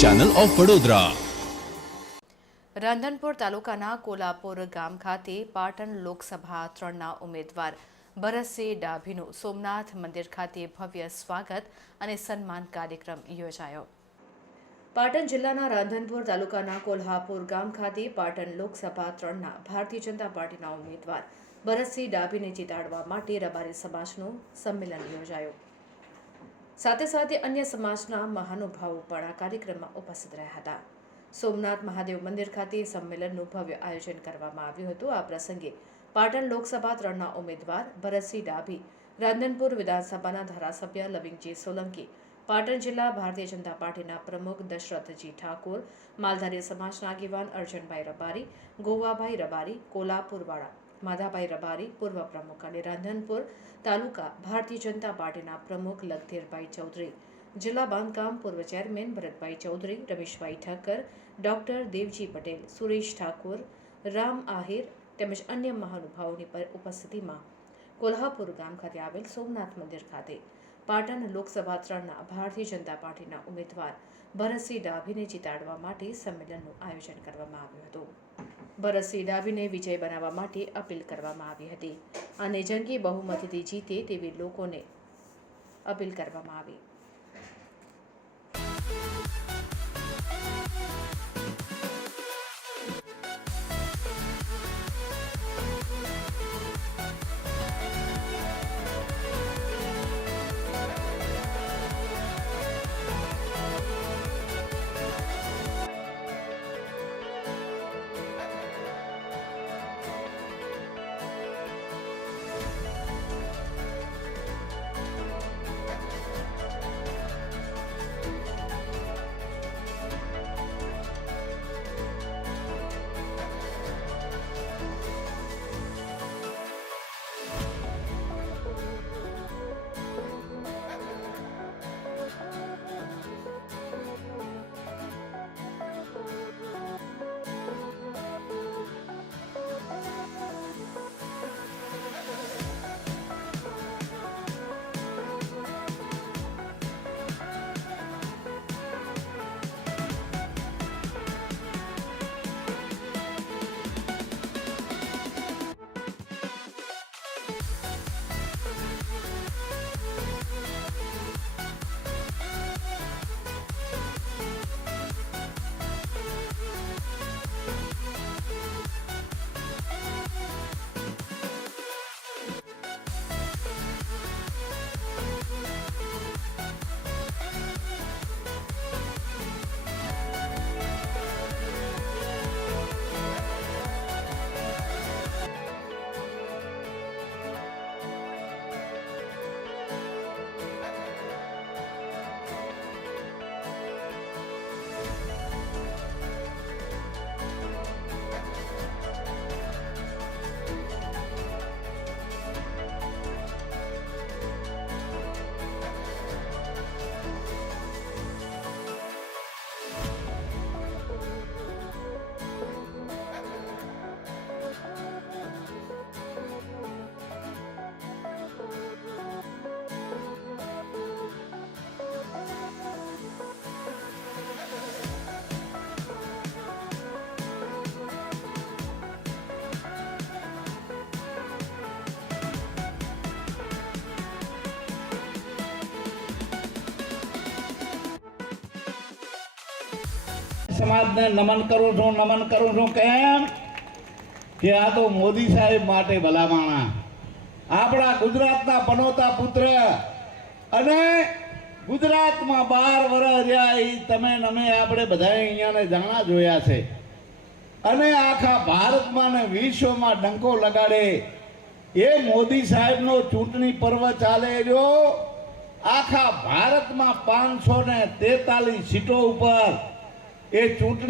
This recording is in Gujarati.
Channel of Vadodara. રાંધનપુર તાલુકાના કોલાપુર ગામ ખાતે પાટણ લોકસભા 3ના ઉમેદવાર ભરતસિંહ ડાભીનું સોમનાથ મંદિર ખાતે ભવ્ય સ્વાગત અને સન્માન કાર્યક્રમ યોજાયો। પાટણ જિલ્લાના રાંધનપુર તાલુકાના કોલ્હાપુર ગામ ખાતે પાટણ લોકસભા 3ના ભારતીય જનતા પાર્ટીના ઉમેદવાર ભરતસિંહ ડાભીને જીતાડવા માટે રબારી સમાજનું સંમેલન યોજાયું। સાથે સાથે અન્ય સમાજના મહાનુભાવો પણ આ કાર્યક્રમમાં ઉપસ્થિત રહ્યા હતા। સોમનાથ મહાદેવ મંદિર ખાતે સંમેલનનું ભવ્ય આયોજન કરવામાં આવ્યું હતું। આ પ્રસંગે પાટણ લોકસભા 3ના ઉમેદવાર ભરતસિંહ ડાભી, રાંધનપુર વિધાનસભાના ધારાસભ્ય લવિંગજી સોલંકી, પાટણ જિલ્લા ભારતીય જનતા પાર્ટીના પ્રમુખ દશરથજી ઠાકોર, માલધારી સમાજના આગેવાન અર્જનભાઈ રબારી, ગોવાભાઈ રબારી, કોલાપુરવાળા માધાભાઈ રબારી, પૂર્વ પ્રમુખ અને રાંધનપુર તાલુકા ભારતીય જનતા પાર્ટીના પ્રમુખ લખધીરભાઈ ચૌધરી, જિલ્લા બાંધકામ પૂર્વ ચેરમેન ભરતભાઈ ચૌધરી, રમેશભાઈ ઠક્કર, ડોક્ટર દેવજી પટેલ, સુરેશ ઠાકોર, રામ આહિર તેમજ અન્ય મહાનુભાવોની ઉપસ્થિતિમાં કોલ્હાપુર ગામ ખાતે આવેલ સોમનાથ મંદિર ખાતે પાટણ લોકસભા 3ના ભારતીય જનતા પાર્ટીના ઉમેદવાર ભરતસિંહ ડાભીને જીતાડવા માટે સંમેલનનું આયોજન કરવામાં આવ્યું હતું। ભરતસિંહ ડાભીને વિજય બનાવવા માટે અપીલ કરવામાં આવી હતી અને જંગી બહુમતીથી જીતે તેવી લોકોને અપીલ કરવામાં આવી। સમાજને નમન કરું છું કેમ કે આ તો મોદી સાહેબ માટે ભલામણા, આપણા ગુજરાતના પનોતા પુત્ર અને ગુજરાતમાં 12 વર્ષ રહ્યા એ તમે અમે આપણે બધા અહીંયાને જાણા જોયા છે અને આખા ભારતમાં ને વિશ્વમાં ડંકો લગાડે એ મોદી સાહેબનો ચૂંટણી પર્વ ચાલે રહ્યો। આખા ભારતમાં 543 સીટો ઉપર એ ચૂંટણી